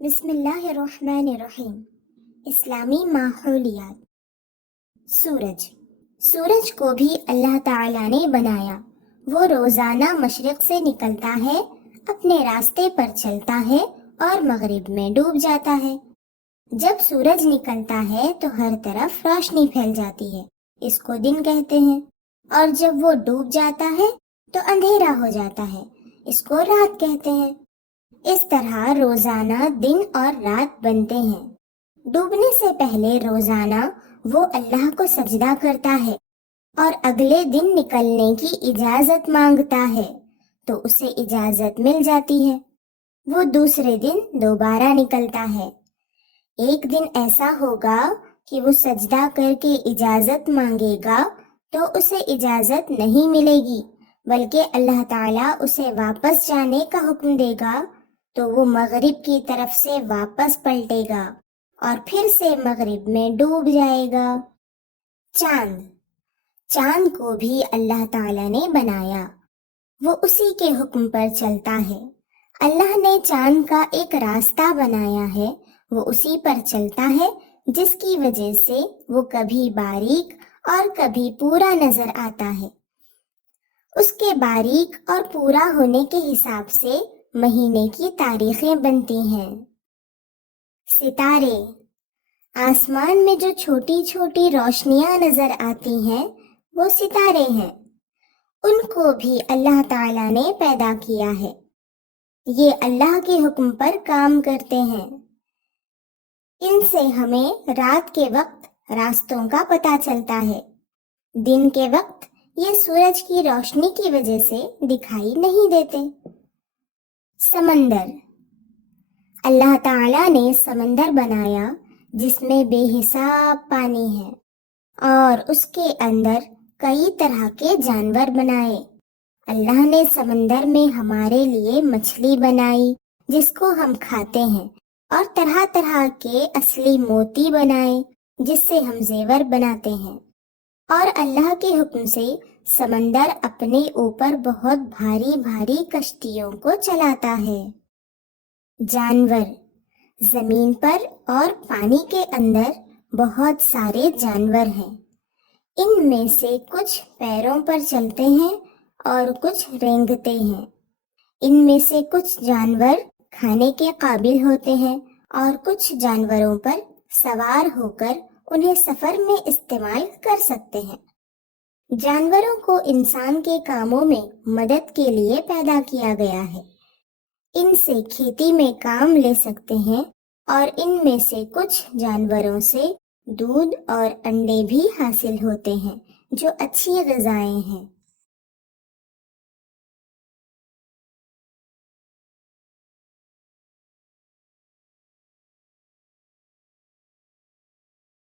بسم اللہ الرحمن الرحیم۔ اسلامی ماحولیات۔ سورج کو بھی اللہ تعالیٰ نے بنایا۔ وہ روزانہ مشرق سے نکلتا ہے، اپنے راستے پر چلتا ہے اور مغرب میں ڈوب جاتا ہے۔ جب سورج نکلتا ہے تو ہر طرف روشنی پھیل جاتی ہے، اس کو دن کہتے ہیں، اور جب وہ ڈوب جاتا ہے تو اندھیرا ہو جاتا ہے، اس کو رات کہتے ہیں۔ اس طرح روزانہ دن اور رات بنتے ہیں۔ ڈوبنے سے پہلے روزانہ وہ اللہ کو سجدہ کرتا ہے اور اگلے دن نکلنے کی اجازت مانگتا ہے تو اسے اجازت مل جاتی ہے۔ وہ دوسرے دن دوبارہ نکلتا ہے۔ ایک دن ایسا ہوگا کہ وہ سجدہ کر کے اجازت مانگے گا تو اسے اجازت نہیں ملے گی، بلکہ اللہ تعالیٰ اسے واپس جانے کا حکم دے گا تو وہ مغرب کی طرف سے واپس پلٹے گا اور پھر سے مغرب میں ڈوب جائے گا۔ چاند کو بھی اللہ تعالیٰ نے بنایا، وہ اسی کے حکم پر چلتا ہے۔ اللہ نے چاند کا ایک راستہ بنایا ہے، وہ اسی پر چلتا ہے، جس کی وجہ سے وہ کبھی باریک اور کبھی پورا نظر آتا ہے۔ اس کے باریک اور پورا ہونے کے حساب سے مہینے کی تاریخیں بنتی ہیں۔ ستارے، آسمان میں جو چھوٹی چھوٹی روشنیاں نظر آتی ہیں وہ ستارے ہیں۔ ان کو بھی اللہ تعالیٰ نے پیدا کیا ہے، یہ اللہ کے حکم پر کام کرتے ہیں۔ ان سے ہمیں رات کے وقت راستوں کا پتہ چلتا ہے، دن کے وقت یہ سورج کی روشنی کی وجہ سے دکھائی نہیں دیتے۔ سمندر، اللہ تعالیٰ نے سمندر بنایا جس میں بے حساب پانی ہے اور اس کے اندر کئی طرح کے جانور بنائے۔ اللہ نے سمندر میں ہمارے لیے مچھلی بنائی جس کو ہم کھاتے ہیں، اور طرح طرح کے اصلی موتی بنائے جس سے ہم زیور بناتے ہیں۔ اور اللہ کے حکم سے سمندر اپنے اوپر بہت بھاری بھاری کشتیوں کو چلاتا ہے۔ جانور، زمین پر اور پانی کے اندر بہت سارے جانور ہیں۔ ان میں سے کچھ پیروں پر چلتے ہیں اور کچھ رینگتے ہیں۔ ان میں سے کچھ جانور کھانے کے قابل ہوتے ہیں اور کچھ جانوروں پر سوار ہو کر انہیں سفر میں استعمال کر سکتے ہیں۔ جانوروں کو انسان کے کاموں میں مدد کے لیے پیدا کیا گیا ہے۔ ان سے کھیتی میں کام لے سکتے ہیں، اور ان میں سے کچھ جانوروں سے دودھ اور انڈے بھی حاصل ہوتے ہیں جو اچھی غذائیں ہیں۔